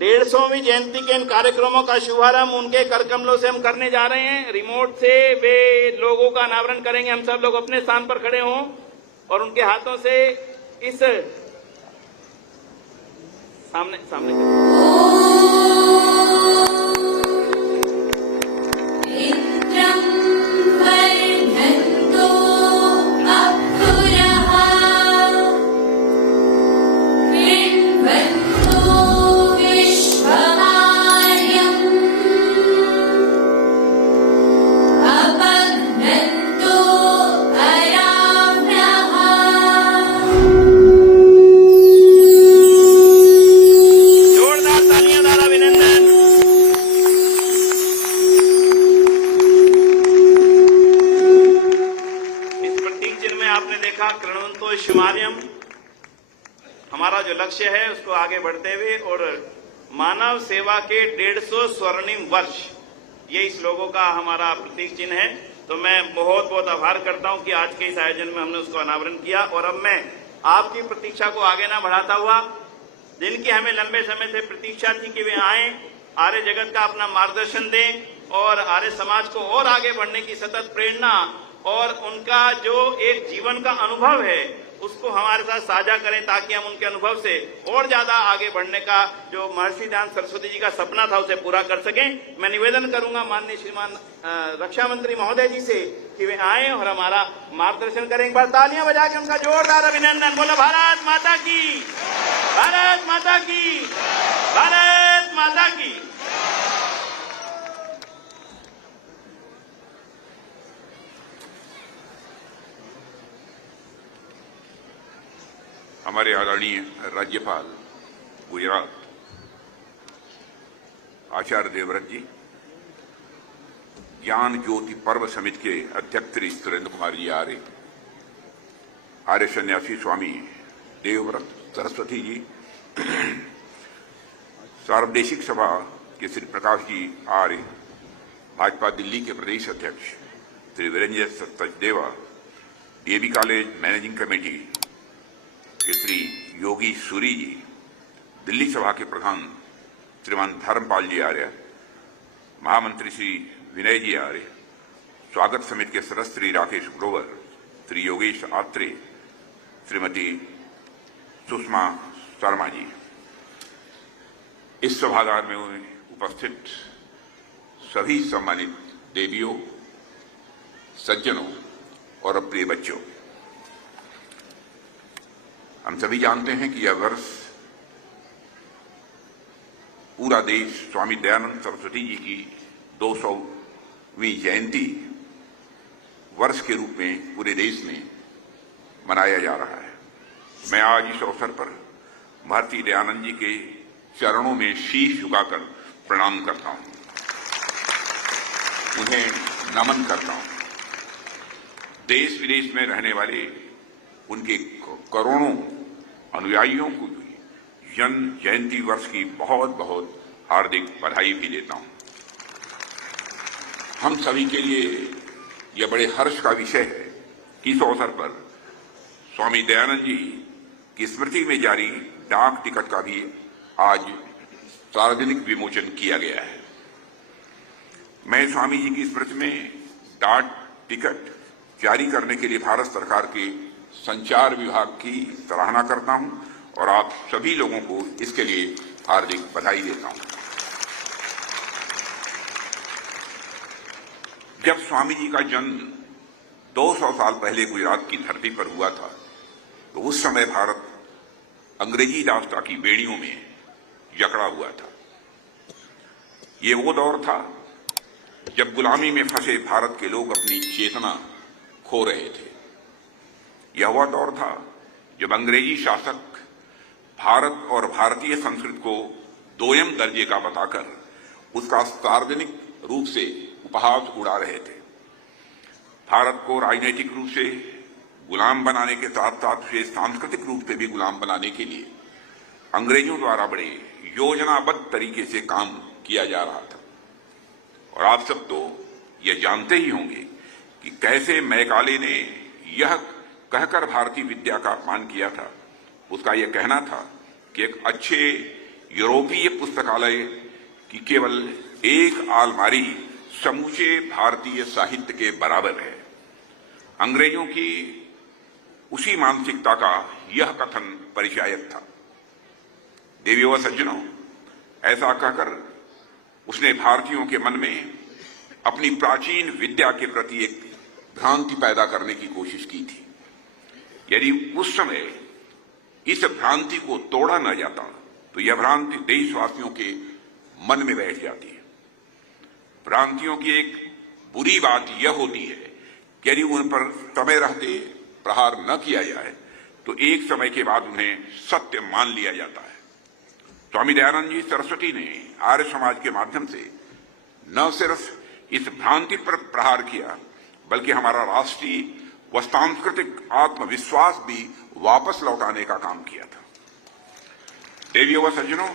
150वीं जयंती के इन कार्यक्रमों का शुभारंभ उनके करकमलों से हम करने जा रहे हैं। रिमोट से वे लोगों का अनावरण करेंगे। हम सब लोग अपने स्थान पर खड़े हों और उनके हाथों से इस सामने कृण्वन्तो शिमार्यम, हमारा जो लक्ष्य है उसको आगे बढ़ते हुए और मानव सेवा के 150 स्वर्णिम वर्ष, ये इस लोगों का हमारा प्रतीक चिन्ह है। तो मैं बहुत बहुत आभार करता हूं कि आज के इस आयोजन में हमने उसको अनावरण किया। और अब मैं आपकी प्रतीक्षा को आगे ना बढ़ाता हुआ, जिनकी हमें लंबे समय से प्रतीक्षा थी कि वे आए, आर्य जगत का अपना मार्गदर्शन दें और आर्य समाज को और आगे बढ़ने की सतत प्रेरणा और उनका जो एक जीवन का अनुभव है उसको हमारे साथ साझा करें, ताकि हम उनके अनुभव से और ज्यादा आगे बढ़ने का जो महर्षि दयानंद सरस्वती जी का सपना था उसे पूरा कर सकें। मैं निवेदन करूंगा माननीय श्रीमान रक्षा मंत्री महोदय जी से कि वे आए और हमारा मार्गदर्शन करें। एक बार तालियां बजा के उनका जोरदार अभिनंदन। बोलो भारत माता की, भारत माता की, भारत माता की। हमारे आदरणीय राज्यपाल गुजरात आचार्य देवव्रत जी, ज्ञान ज्योति पर्व समिति के अध्यक्ष श्री सुरेंद्र कुमार जी आर्य सन्यासी स्वामी देवव्रत सरस्वती जी, सार्वदेशिक सभा के श्री प्रकाश जी आर्य, भाजपा दिल्ली के प्रदेश अध्यक्ष Shri Virendra Sachdeva, DAV college managing committee के श्री योगी सूरी जी, दिल्ली सभा के प्रधान श्रीमान धर्मपाल जी आर्य, महामंत्री श्री विनय जी आर्य, स्वागत समिति के सदस्य श्री राकेश ग्रोवर, श्री योगेश आत्रे, श्रीमती सुषमा शर्मा जी, इस सभागार में उपस्थित सभी सम्मानित देवियों, सज्जनों और प्रिय बच्चों, हम सभी जानते हैं कि यह वर्ष पूरा देश स्वामी दयानंद सरस्वती जी की 200वीं जयंती वर्ष के रूप में पूरे देश में मनाया जा रहा है। मैं आज इस अवसर पर महर्षि दयानंद जी के चरणों में शीश झुकाकर प्रणाम करता हूं, उन्हें नमन करता हूं। देश विदेश में रहने वाले उनके करोड़ों अनुयायियों को जन्म जयंती वर्ष की बहुत बहुत हार्दिक बधाई भी देता हूं। हम सभी के लिए यह बड़े हर्ष का विषय है कि इस अवसर पर स्वामी दयानंद जी की स्मृति में जारी डाक टिकट का भी आज सार्वजनिक विमोचन किया गया है। मैं स्वामी जी की स्मृति में डाक टिकट जारी करने के लिए भारत सरकार के संचार विभाग की सराहना करता हूं और आप सभी लोगों को इसके लिए हार्दिक बधाई देता हूं। जब स्वामी जी का जन्म 200 साल पहले गुजरात की धरती पर हुआ था, तो उस समय भारत अंग्रेजी दास्ता की बेड़ियों में जकड़ा हुआ था। ये वो दौर था जब गुलामी में फंसे भारत के लोग अपनी चेतना खो रहे थे। यह वह दौर था जब अंग्रेजी शासक भारत और भारतीय संस्कृति को दोयम दर्जे का बताकर उसका सार्वजनिक रूप से उपहास उड़ा रहे थे। भारत को राजनीतिक रूप से गुलाम बनाने के साथ साथ उसे सांस्कृतिक रूप से भी गुलाम बनाने के लिए अंग्रेजों द्वारा बड़े योजनाबद्ध तरीके से काम किया जा रहा था। और आप सब तो यह जानते ही होंगे कि कैसे मैकाले ने यह कहकर भारतीय विद्या का अपमान किया था। उसका यह कहना था कि एक अच्छे यूरोपीय पुस्तकालय की केवल एक अलमारी समूचे भारतीय साहित्य के बराबर है। अंग्रेजों की उसी मानसिकता का यह कथन परिचायक था। देवियों व सज्जनों, ऐसा कहकर उसने भारतीयों के मन में अपनी प्राचीन विद्या के प्रति एक भ्रांति पैदा करने की कोशिश की थी। यदि उस समय इस भ्रांति को तोड़ा न जाता तो यह भ्रांति देशवासियों के मन में बैठ जाती है। भ्रांतियों की एक बुरी बात यह होती है कि यदि उन पर समय रहते प्रहार न किया जाए तो एक समय के बाद उन्हें सत्य मान लिया जाता है। स्वामी दयानंद जी सरस्वती ने आर्य समाज के माध्यम से न सिर्फ इस भ्रांति पर प्रहार किया बल्कि हमारा राष्ट्रीय व सांस्कृतिक आत्मविश्वास भी वापस लौटाने का काम किया था। देवियों व सज्जनों,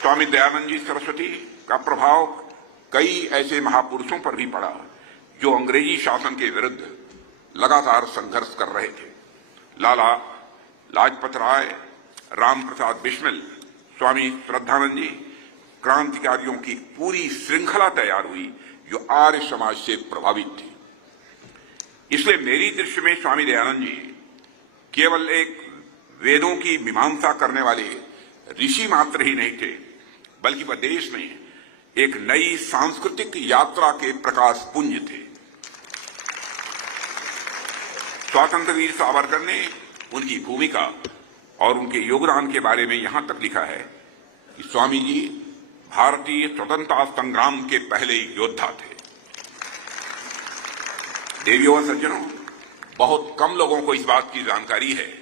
स्वामी दयानंद जी सरस्वती का प्रभाव कई ऐसे महापुरुषों पर भी पड़ा जो अंग्रेजी शासन के विरुद्ध लगातार संघर्ष कर रहे थे। लाला लाजपत राय, राम प्रसाद बिस्मिल, स्वामी श्रद्धानंद जी, क्रांतिकारियों की पूरी श्रृंखला तैयार हुई जो आर्य समाज से प्रभावित थी। इसलिए मेरी दृष्टि में स्वामी दयानंद जी केवल एक वेदों की मीमांसा करने वाले ऋषि मात्र ही नहीं थे बल्कि वह देश में एक नई सांस्कृतिक यात्रा के प्रकाश पुंज थे। स्वतंत्र वीर सावरकर ने उनकी भूमिका और उनके योगदान के बारे में यहां तक लिखा है कि स्वामी जी भारतीय स्वतंत्रता संग्राम के पहले योद्धा थे। देवियों व सज्जनों, बहुत कम लोगों को इस बात की जानकारी है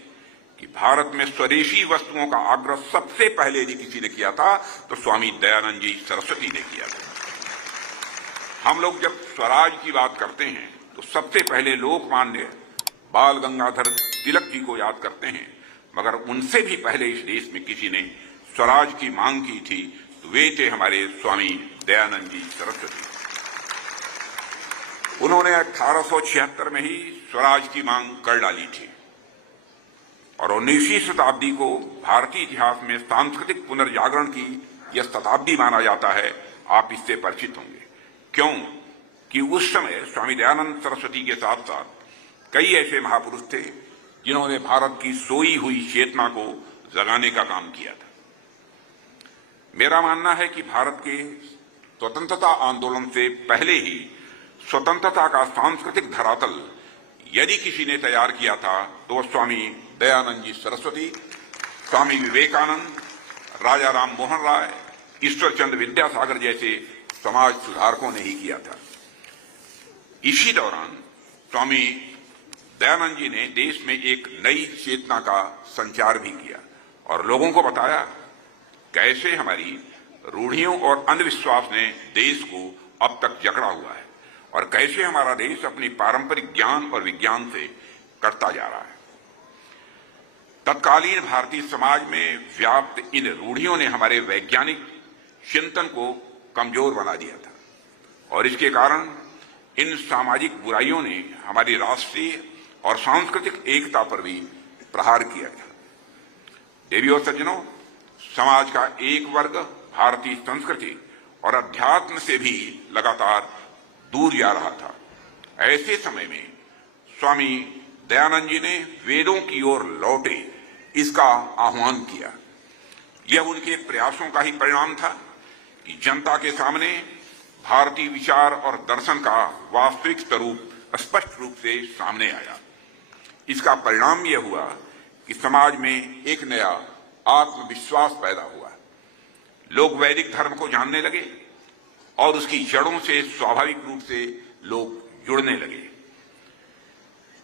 कि भारत में स्वदेशी वस्तुओं का आग्रह सबसे पहले यदि किसी ने किया था तो स्वामी दयानंद जी सरस्वती ने किया था। हम लोग जब स्वराज की बात करते हैं तो सबसे पहले लोकमान्य बाल गंगाधर तिलक जी को याद करते हैं, मगर उनसे भी पहले इस देश में किसी ने स्वराज की मांग की थी तो वे थे हमारे स्वामी दयानंद जी सरस्वती। उन्होंने 1876 में ही स्वराज की मांग कर डाली थी और 19वीं शताब्दी को भारतीय इतिहास में सांस्कृतिक पुनर्जागरण की यह शताब्दी माना जाता है। आप इससे परिचित होंगे क्यों कि उस समय स्वामी दयानंद सरस्वती के साथ साथ कई ऐसे महापुरुष थे जिन्होंने भारत की सोई हुई चेतना को जगाने का काम किया था। मेरा मानना है कि भारत के स्वतंत्रता आंदोलन से पहले ही स्वतंत्रता का सांस्कृतिक धरातल यदि किसी ने तैयार किया था तो वह स्वामी दयानंद जी सरस्वती, स्वामी विवेकानंद, राजा राम मोहन राय, ईश्वरचंद्र विद्यासागर जैसे समाज सुधारकों ने ही किया था। इसी दौरान स्वामी दयानंद जी ने देश में एक नई चेतना का संचार भी किया और लोगों को बताया कैसे हमारी रूढ़ियों और अंधविश्वास ने देश को अब तक जकड़ा हुआ है और कैसे हमारा देश अपनी पारंपरिक ज्ञान और विज्ञान से कटता जा रहा है। तत्कालीन भारतीय समाज में व्याप्त इन रूढ़ियों ने हमारे वैज्ञानिक चिंतन को कमजोर बना दिया था और इसके कारण इन सामाजिक बुराइयों ने हमारी राष्ट्रीय और सांस्कृतिक एकता पर भी प्रहार किया था। देवियों सज्जनों, समाज का एक वर्ग भारतीय संस्कृति और अध्यात्म से भी लगातार दूर जा रहा था। ऐसे समय में स्वामी दयानंद जी ने वेदों की ओर लौटे इसका आह्वान किया। यह उनके प्रयासों का ही परिणाम था कि जनता के सामने भारतीय विचार और दर्शन का वास्तविक स्वरूप स्पष्ट रूप से सामने आया। इसका परिणाम यह हुआ कि समाज में एक नया आत्मविश्वास पैदा हुआ। लोग वैदिक धर्म को जानने लगे और उसकी जड़ों से स्वाभाविक रूप से लोग जुड़ने लगे।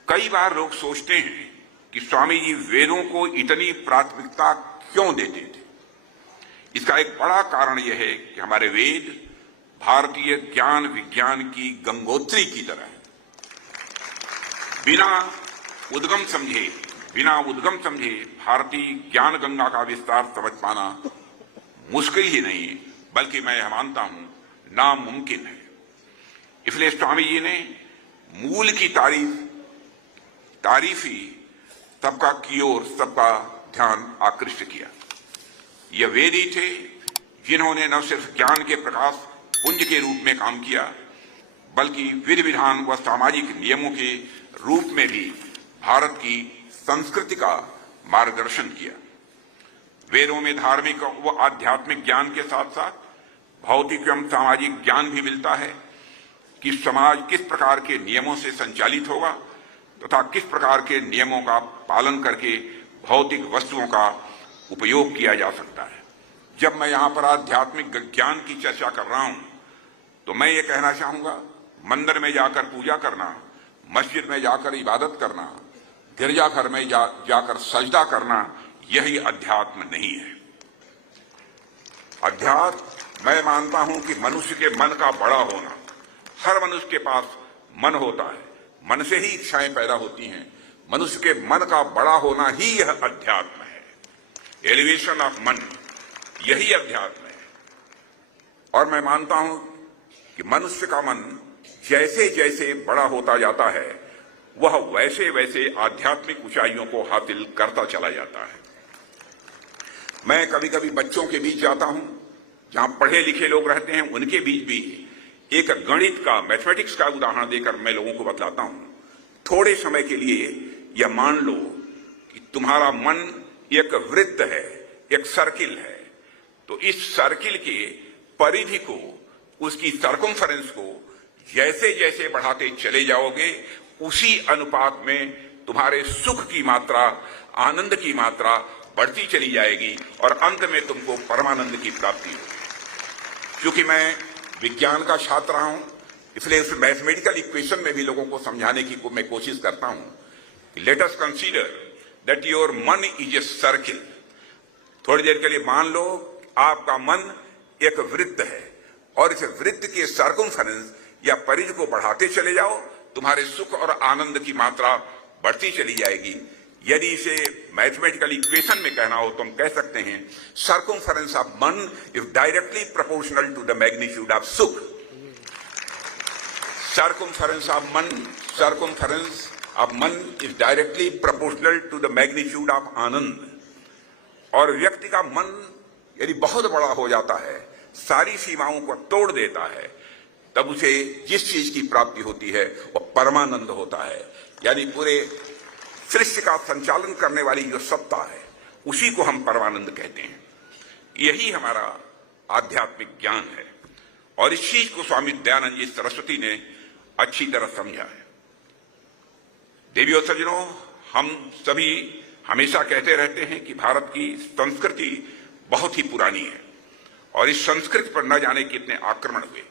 कई बार लोग सोचते हैं कि स्वामी जी वेदों को इतनी प्राथमिकता क्यों देते थे। इसका एक बड़ा कारण यह है कि हमारे वेद भारतीय ज्ञान विज्ञान की गंगोत्री की तरह है। बिना उद्गम समझे भारतीय ज्ञान गंगा का विस्तार समझ पाना मुश्किल ही नहीं बल्कि मैं यह मानता हूं नामुमकिन है। इसलिए स्वामी जी ने मूल की तारीफ ही सबका की ओर सबका ध्यान आकृष्ट किया। ये वेद ही थे जिन्होंने न सिर्फ ज्ञान के प्रकाश पुंज के रूप में काम किया, बल्कि विधि विधान व सामाजिक नियमों के रूप में भी भारत की संस्कृति का मार्गदर्शन किया। वेदों में धार्मिक व आध्यात्मिक ज्ञान के साथ साथ भौतिक एवं सामाजिक ज्ञान भी मिलता है कि समाज किस प्रकार के नियमों से संचालित होगा तथा किस प्रकार के नियमों का पालन करके भौतिक वस्तुओं का उपयोग किया जा सकता है। जब मैं यहाँ पर आध्यात्मिक ज्ञान की चर्चा कर रहा हूं तो मैं ये कहना चाहूंगा, मंदिर में जाकर पूजा करना, मस्जिद में जाकर इबादत करना, गिरजाघर में जाकर सजदा करना, यही अध्यात्म नहीं है। अध्यात्म मैं मानता हूं कि मनुष्य के मन का बड़ा होना। हर मनुष्य के पास मन होता है, मन से ही इच्छाएं पैदा होती हैं। मनुष्य के मन का बड़ा होना ही यह अध्यात्म है। एलिवेशन ऑफ मन, यही अध्यात्म है। और मैं मानता हूं कि मनुष्य का मन जैसे जैसे बड़ा होता जाता है वह वैसे वैसे आध्यात्मिक ऊंचाइयों को हासिल करता चला जाता है। मैं कभी कभी बच्चों के बीच जाता हूं, जहां पढ़े लिखे लोग रहते हैं, उनके बीच भी एक गणित का, मैथमेटिक्स का उदाहरण देकर मैं लोगों को बतलाता हूं। थोड़े समय के लिए यह मान लो कि तुम्हारा मन एक वृत्त है, एक सर्किल है, तो इस सर्किल के परिधि को, उसकी सर्कमफरेंस को जैसे जैसे बढ़ाते चले जाओगे उसी अनुपात में तुम्हारे सुख की मात्रा, आनंद की मात्रा बढ़ती चली जाएगी और अंत में तुमको परमानंद की प्राप्ति होगी। क्योंकि मैं विज्ञान का छात्र रहा हूं, इसलिए उस मैथमेटिकल इक्वेशन में भी लोगों को समझाने की मैं कोशिश करता हूं। Let us consider that your मन इज ए सर्किल। थोड़ी देर के लिए मान लो आपका मन एक वृत्त है और इस वृत्त के सर्कमफरेंस या परिधि को बढ़ाते चले जाओ, तुम्हारे सुख और आनंद की मात्रा बढ़ती चली जाएगी। यदि इसे मैथमेटिकल इक्वेशन में कहना हो तो हम कह सकते हैं सर्कमफरेंस ऑफ मन is directly proportional to the magnitude of सुख। सर्कमफरेंस ऑफ मन is directly proportional to the magnitude of आनंद। और व्यक्ति का मन यदि बहुत बड़ा हो जाता है, सारी सीमाओं को तोड़ देता है, तब उसे जिस चीज की प्राप्ति होती है वह परमानंद होता है। यानी पूरे सृष्टि का संचालन करने वाली जो सत्ता है उसी को हम परमानंद कहते हैं। यही हमारा आध्यात्मिक ज्ञान है और इस चीज को स्वामी दयानंद जी सरस्वती ने अच्छी तरह समझा है। देवियों सज्जनों, हम सभी हमेशा कहते रहते हैं कि भारत की संस्कृति बहुत ही पुरानी है और इस संस्कृति पर न जाने कितने आक्रमण हुए,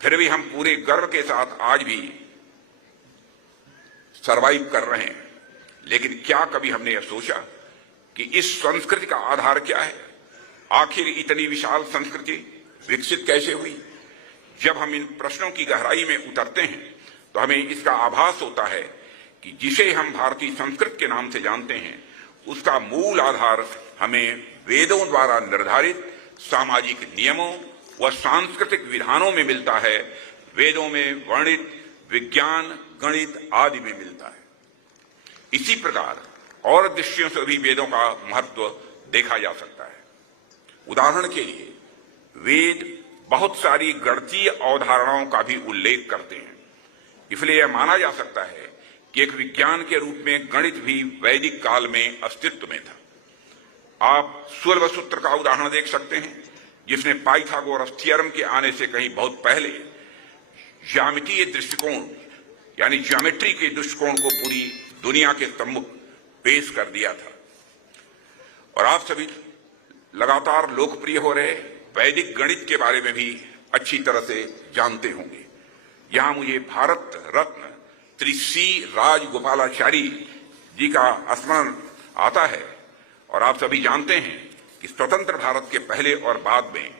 फिर भी हम पूरे गर्व के साथ आज भी सरवाइव कर रहे हैं। लेकिन क्या कभी हमने यह सोचा कि इस संस्कृति का आधार क्या है? आखिर इतनी विशाल संस्कृति विकसित कैसे हुई? जब हम इन प्रश्नों की गहराई में उतरते हैं तो हमें इसका आभास होता है कि जिसे हम भारतीय संस्कृति के नाम से जानते हैं उसका मूल आधार हमें वेदों द्वारा निर्धारित सामाजिक नियमों व सांस्कृतिक विधानों में मिलता है। वेदों में वर्णित विज्ञान, गणित आदि में मिलता है। इसी प्रकार और दृष्टियों से भी वेदों का महत्व देखा जा सकता है। उदाहरण के लिए वेद बहुत सारी गणितीय अवधारणाओं का भी उल्लेख करते हैं। इसलिए यह माना जा सकता है कि एक विज्ञान के रूप में गणित भी वैदिक काल में अस्तित्व में था। आप सूर्य सूत्र का उदाहरण देख सकते हैं, जिसने पाइथागोरस थ्योरम के आने से कहीं बहुत पहले ज्यामितीय दृष्टिकोण यानी ज्योमेट्री के दृष्टिकोण को पूरी दुनिया के सम्मुख पेश कर दिया था। और आप सभी लगातार लोकप्रिय हो रहे वैदिक गणित के बारे में भी अच्छी तरह से जानते होंगे। यहां मुझे भारत रत्न श्री सी राजगोपालाचारी जी का स्मरण आता है। और आप सभी जानते हैं कि स्वतंत्र भारत के पहले और बाद में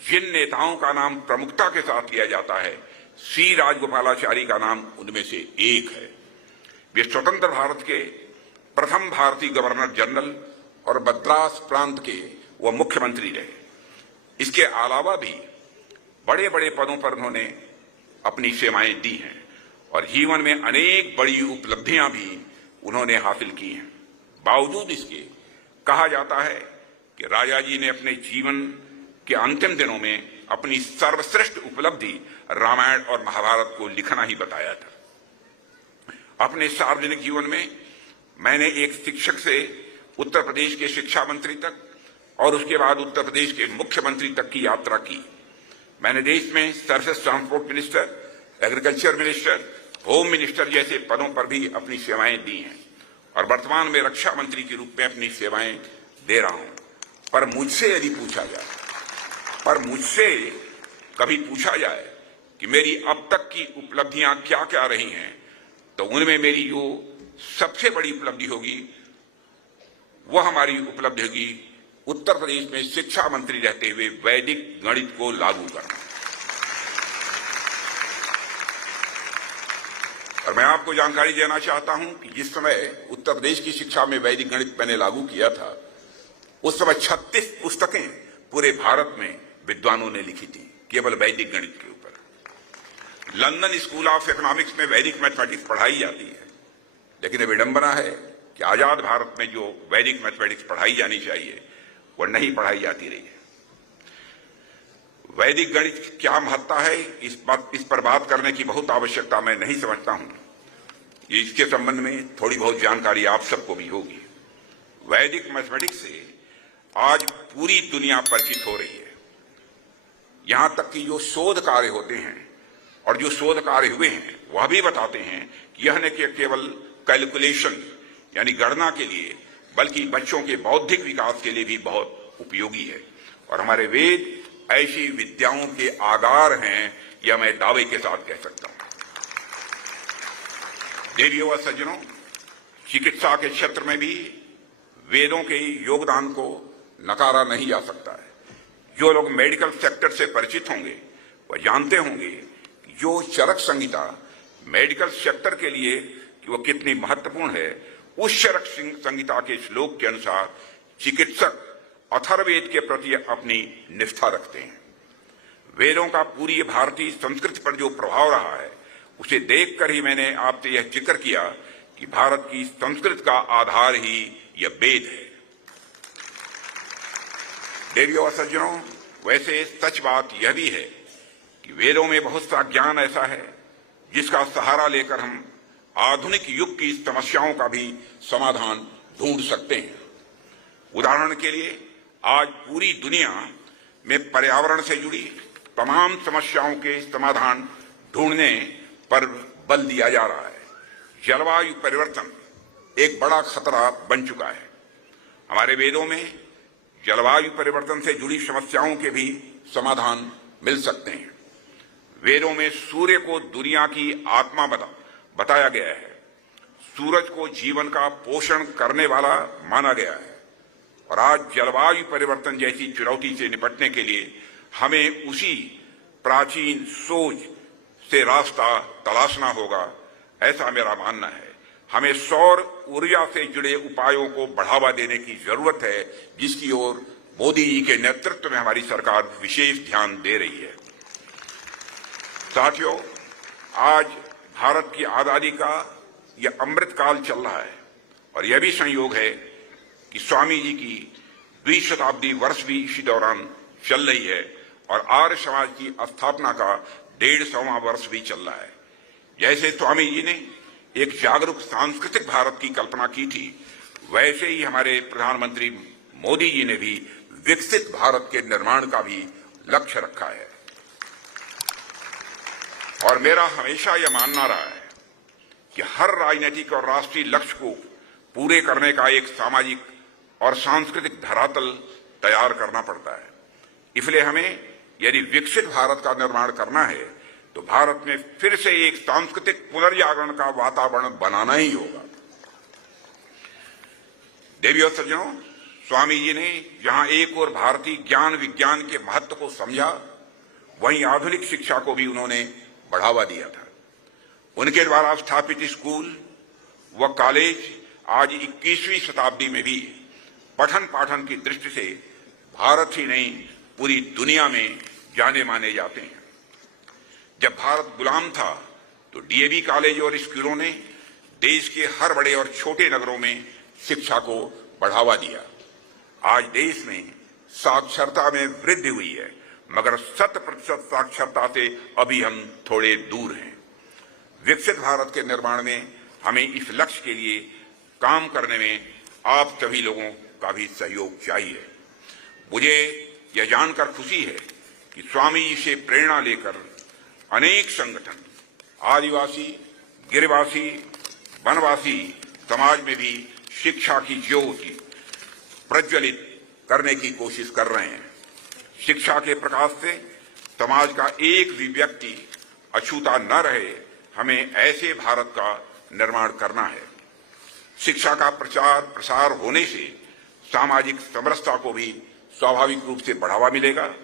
जिन नेताओं का नाम प्रमुखता के साथ लिया जाता है, सी राजगोपालाचारी का नाम उनमें से एक है। वे स्वतंत्र भारत के प्रथम भारतीय गवर्नर जनरल और मद्रास प्रांत के वह मुख्यमंत्री रहे। इसके अलावा भी बड़े बड़े पदों पर उन्होंने अपनी सेवाएं दी हैं और जीवन में अनेक बड़ी उपलब्धियां भी उन्होंने हासिल की हैं। बावजूद इसके कहा जाता है कि राजा जी ने अपने जीवन के अंतिम दिनों में अपनी सर्वश्रेष्ठ उपलब्धि रामायण और महाभारत को लिखना ही बताया था। अपने सार्वजनिक जीवन में मैंने एक शिक्षक से उत्तर प्रदेश के शिक्षा मंत्री तक और उसके बाद उत्तर प्रदेश के मुख्यमंत्री तक की यात्रा की। मैंने देश में service transport minister, agriculture minister, home minister जैसे पदों पर भी अपनी सेवाएं दी हैं और वर्तमान में रक्षा मंत्री के रूप में अपनी सेवाएं दे रहा हूं। पर मुझसे कभी पूछा जाए कि मेरी अब तक की उपलब्धियां क्या क्या रही हैं, तो उनमें मेरी जो सबसे बड़ी उपलब्धि होगी वह हमारी उपलब्धि होगी उत्तर प्रदेश में शिक्षा मंत्री रहते हुए वैदिक गणित को लागू करना। और मैं आपको जानकारी देना चाहता हूं कि जिस समय उत्तर प्रदेश की शिक्षा में वैदिक गणित मैंने लागू किया था, उस समय 36 पुस्तकें पूरे भारत में विद्वानों ने लिखी थी केवल वैदिक गणित के ऊपर। लंदन स्कूल ऑफ इकोनॉमिक्स में वैदिक मैथमेटिक्स पढ़ाई जाती है, लेकिन विडंबना है कि आजाद भारत में जो वैदिक मैथमेटिक्स पढ़ाई जानी चाहिए वह नहीं पढ़ाई जाती रही है। वैदिक गणित की क्या महत्ता है, इस पर बात करने की बहुत आवश्यकता मैं नहीं समझता हूं। इसके संबंध में थोड़ी बहुत जानकारी आप सबको भी होगी। वैदिक मैथमेटिक्स से आज पूरी दुनिया परिचित हो रही है। यहां तक कि जो शोध कार्य होते हैं और जो शोध कार्य हुए हैं वह भी बताते हैं कि यह न केवल कैलकुलेशन यानी गणना के लिए, बल्कि बच्चों के बौद्धिक विकास के लिए भी बहुत उपयोगी है। और हमारे वेद ऐसी विद्याओं के आगार हैं, यह मैं दावे के साथ कह सकता हूं। देवियों व सज्जनों, चिकित्सा के क्षेत्र में भी वेदों के योगदान को नकारा नहीं जा सकता है। जो लोग मेडिकल सेक्टर से परिचित होंगे वह जानते होंगे कि जो चरक संहिता मेडिकल सेक्टर के लिए कि वह कितनी महत्वपूर्ण है। उस चरक संहिता के श्लोक के अनुसार चिकित्सक अथर्ववेद के प्रति अपनी निष्ठा रखते हैं। वेदों का पूरी भारतीय संस्कृति पर जो प्रभाव रहा है उसे देखकर ही मैंने आपसे यह जिक्र किया कि भारत की संस्कृति का आधार ही यह वेद है। देवियों और सज्जनों, वैसे सच बात यह भी है कि वेदों में बहुत सा ज्ञान ऐसा है जिसका सहारा लेकर हम आधुनिक युग की समस्याओं का भी समाधान ढूंढ सकते हैं। उदाहरण के लिए आज पूरी दुनिया में पर्यावरण से जुड़ी तमाम समस्याओं के समाधान ढूंढने पर बल दिया जा रहा है। जलवायु परिवर्तन एक बड़ा खतरा बन चुका है। हमारे वेदों में जलवायु परिवर्तन से जुड़ी समस्याओं के भी समाधान मिल सकते हैं। वेदों में सूर्य को दुनिया की आत्मा बताया गया है। सूरज को जीवन का पोषण करने वाला माना गया है। और आज जलवायु परिवर्तन जैसी चुनौती से निपटने के लिए हमें उसी प्राचीन सोच से रास्ता तलाशना होगा, ऐसा मेरा मानना है। हमें सौर ऊर्जा से जुड़े उपायों को बढ़ावा देने की जरूरत है, जिसकी ओर मोदी जी के नेतृत्व में हमारी सरकार विशेष ध्यान दे रही है। साथियों, आज भारत की आजादी का यह अमृतकाल चल रहा है और यह भी संयोग है कि स्वामी जी की 20 शताब्दी वर्ष भी इसी दौरान चल रही है और आर्य समाज की स्थापना का 150वां वर्ष भी चल रहा है। जैसे स्वामी जी ने एक जागरूक सांस्कृतिक भारत की कल्पना की थी, वैसे ही हमारे प्रधानमंत्री मोदी जी ने भी विकसित भारत के निर्माण का भी लक्ष्य रखा है। और मेरा हमेशा यह मानना रहा है कि हर राजनीतिक और राष्ट्रीय लक्ष्य को पूरे करने का एक सामाजिक और सांस्कृतिक धरातल तैयार करना पड़ता है। इसलिए हमें यदि विकसित भारत का निर्माण करना है तो भारत में फिर से एक सांस्कृतिक पुनर्जागरण का वातावरण बनाना ही होगा। देवियों सज्जनों, स्वामी जी ने जहां एक और भारतीय ज्ञान विज्ञान के महत्व को समझा, वहीं आधुनिक शिक्षा को भी उन्होंने बढ़ावा दिया था। उनके द्वारा स्थापित स्कूल व कॉलेज आज 21वीं शताब्दी में भी पठन पाठन की दृष्टि से भारत ही नहीं पूरी दुनिया में जाने माने जाते हैं। जब भारत गुलाम था तो डीएवी कॉलेज और स्कूलों ने देश के हर बड़े और छोटे नगरों में शिक्षा को बढ़ावा दिया। आज देश में साक्षरता में वृद्धि हुई है, मगर 100% साक्षरता से अभी हम थोड़े दूर हैं। विकसित भारत के निर्माण में हमें इस लक्ष्य के लिए काम करने में आप सभी लोगों का भी सहयोग चाहिए। मुझे यह जानकर खुशी है कि स्वामी जी से प्रेरणा लेकर अनेक संगठन आदिवासी, गिरिवासी, वनवासी समाज में भी शिक्षा की ज्योति प्रज्वलित करने की कोशिश कर रहे हैं। शिक्षा के प्रकाश से समाज का एक भी व्यक्ति अछूता न रहे, हमें ऐसे भारत का निर्माण करना है। शिक्षा का प्रचार प्रसार होने से सामाजिक समरसता को भी स्वाभाविक रूप से बढ़ावा मिलेगा,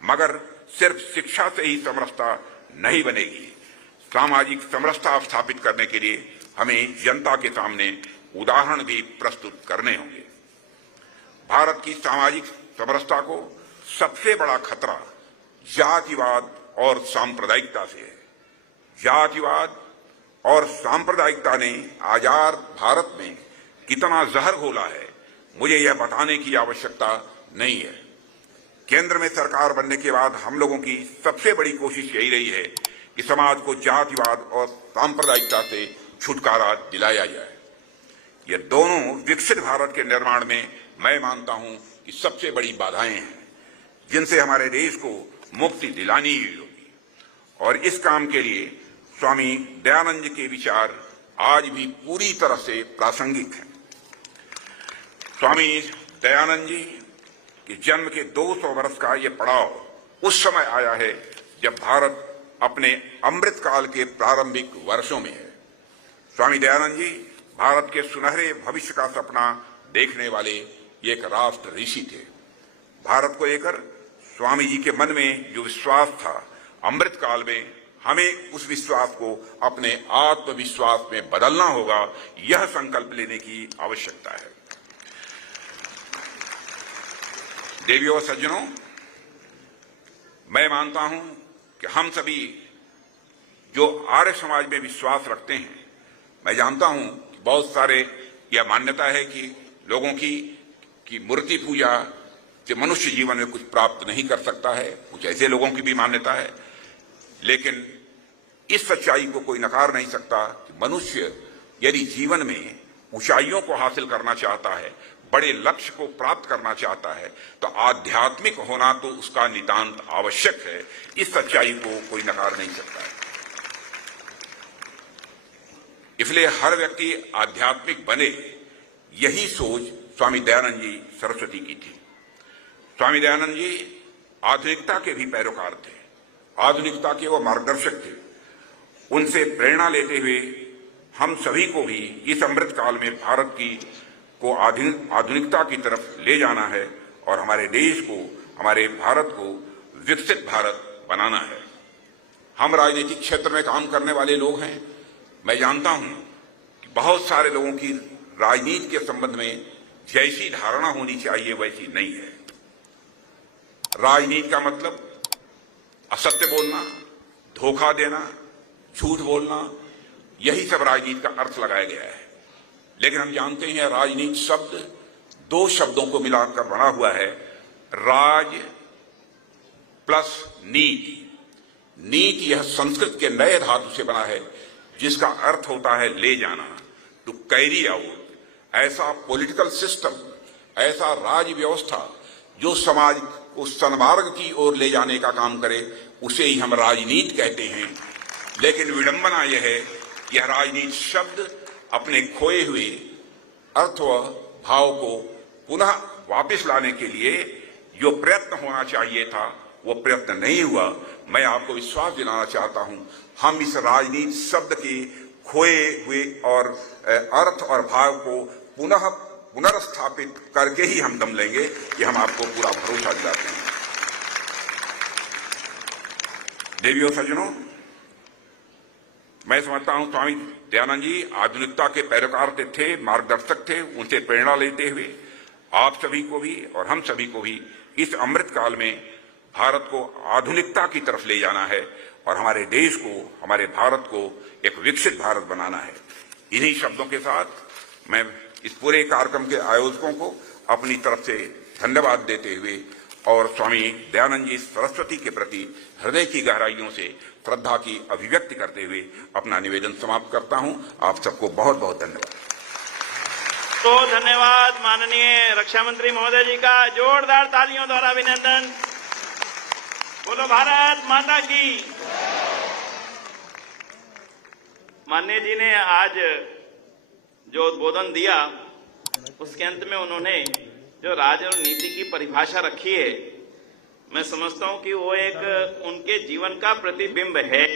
मगर सिर्फ शिक्षा से ही समरसता नहीं बनेगी। सामाजिक समरसता स्थापित करने के लिए हमें जनता के सामने उदाहरण भी प्रस्तुत करने होंगे। भारत की सामाजिक समरसता को सबसे बड़ा खतरा जातिवाद और सांप्रदायिकता से है। जातिवाद और सांप्रदायिकता ने आजाद भारत में कितना जहर घोला है, मुझे यह बताने की आवश्यकता नहीं है। केंद्र में सरकार बनने के बाद हम लोगों की सबसे बड़ी कोशिश यही रही है कि समाज को जातिवाद और सांप्रदायिकता से छुटकारा दिलाया जाए। ये दोनों विकसित भारत के निर्माण में मैं मानता हूं कि सबसे बड़ी बाधाएं हैं, जिनसे हमारे देश को मुक्ति दिलानी ही होगी। और इस काम के लिए स्वामी दयानंद जी के विचार आज भी पूरी तरह से प्रासंगिक हैं। स्वामी दयानंद जी के जन्म के 200 वर्ष का ये पड़ाव उस समय आया है जब भारत अपने अमृतकाल के प्रारंभिक वर्षों में है। स्वामी दयानंद जी भारत के सुनहरे भविष्य का सपना देखने वाले एक राष्ट्र ऋषि थे। भारत को लेकर स्वामी जी के मन में जो विश्वास था, अमृतकाल में हमें उस विश्वास को अपने आत्मविश्वास में बदलना होगा, यह संकल्प लेने की आवश्यकता है। देवियों और सज्जनों, मैं मानता हूं कि हम सभी जो आर्य समाज में विश्वास रखते हैं, मैं जानता हूं कि बहुत सारे यह मान्यता है कि लोगों की मूर्ति पूजा से मनुष्य जीवन में कुछ प्राप्त नहीं कर सकता है, कुछ ऐसे लोगों की भी मान्यता है। लेकिन इस सच्चाई को कोई नकार नहीं सकता कि मनुष्य यदि जीवन में ऊंचाइयों को हासिल करना चाहता है, बड़े लक्ष्य को प्राप्त करना चाहता है, तो आध्यात्मिक होना तो उसका नितांत आवश्यक है। इस सच्चाई को कोई नकार नहीं सकता है। इसलिए हर व्यक्ति आध्यात्मिक बने, यही सोच स्वामी दयानंद जी सरस्वती की थी। स्वामी दयानंद जी आधुनिकता के भी पैरोकार थे, आधुनिकता के वो मार्गदर्शक थे। उनसे प्रेरणा लेते हुए हम सभी को भी इस अमृत काल में भारत को आधुनिकता की तरफ ले जाना है और हमारे देश को, हमारे भारत को विकसित भारत बनाना है। हम राजनीतिक क्षेत्र में काम करने वाले लोग हैं। मैं जानता हूं कि बहुत सारे लोगों की राजनीति के संबंध में जैसी धारणा होनी चाहिए वैसी नहीं है। राजनीति का मतलब असत्य बोलना, धोखा देना, झूठ बोलना, यही सब राजनीति का अर्थ लगाया गया है। लेकिन हम जानते हैं राजनीति शब्द दो शब्दों को मिलाकर बना हुआ है, राज प्लस नीति। नीति यह संस्कृत के नए धातु से बना है जिसका अर्थ होता है ले जाना, टू कैरी आउट। ऐसा पॉलिटिकल सिस्टम, ऐसा राज व्यवस्था जो समाज को सन्मार्ग की ओर ले जाने का काम करे, उसे ही हम राजनीति कहते हैं। लेकिन विडंबना यह है कि यह राजनीति शब्द अपने खोए हुए अर्थ व भाव को पुनः वापस लाने के लिए जो प्रयत्न होना चाहिए था, वो प्रयत्न नहीं हुआ। मैं आपको विश्वास दिलाना चाहता हूं, हम इस राजनीति शब्द के खोए हुए और अर्थ और भाव को पुनर्स्थापित करके ही हम दम लेंगे, ये हम आपको पूरा भरोसा दिलाते हैं। देवियों सज्जनों, मैं समझता हूं स्वामी दयानंद जी आधुनिकता के पैरोकार थे, मार्गदर्शक थे। उनसे प्रेरणा लेते हुए आप सभी को भी और हम सभी को भी इस अमृत काल में भारत को आधुनिकता की तरफ ले जाना है और हमारे देश को, हमारे भारत को एक विकसित भारत बनाना है। इन्हीं शब्दों के साथ मैं इस पूरे कार्यक्रम के आयोजकों को अपनी तरफ से धन्यवाद देते हुए और स्वामी दयानंद जी सरस्वती के प्रति हृदय की गहराइयों से श्रद्धा की अभिव्यक्ति करते हुए अपना निवेदन समाप्त करता हूं। आप सबको बहुत बहुत धन्यवाद। तो धन्यवाद माननीय रक्षा मंत्री महोदय जी का, जोरदार तालियों द्वारा अभिनंदन। बोलो भारत माता की। माननीय जी ने आज जो उद्बोधन दिया उसके अंत में उन्होंने जो राजनीति की परिभाषा रखी है, मैं समझता हूं कि वो एक उनके जीवन का प्रतिबिंब है।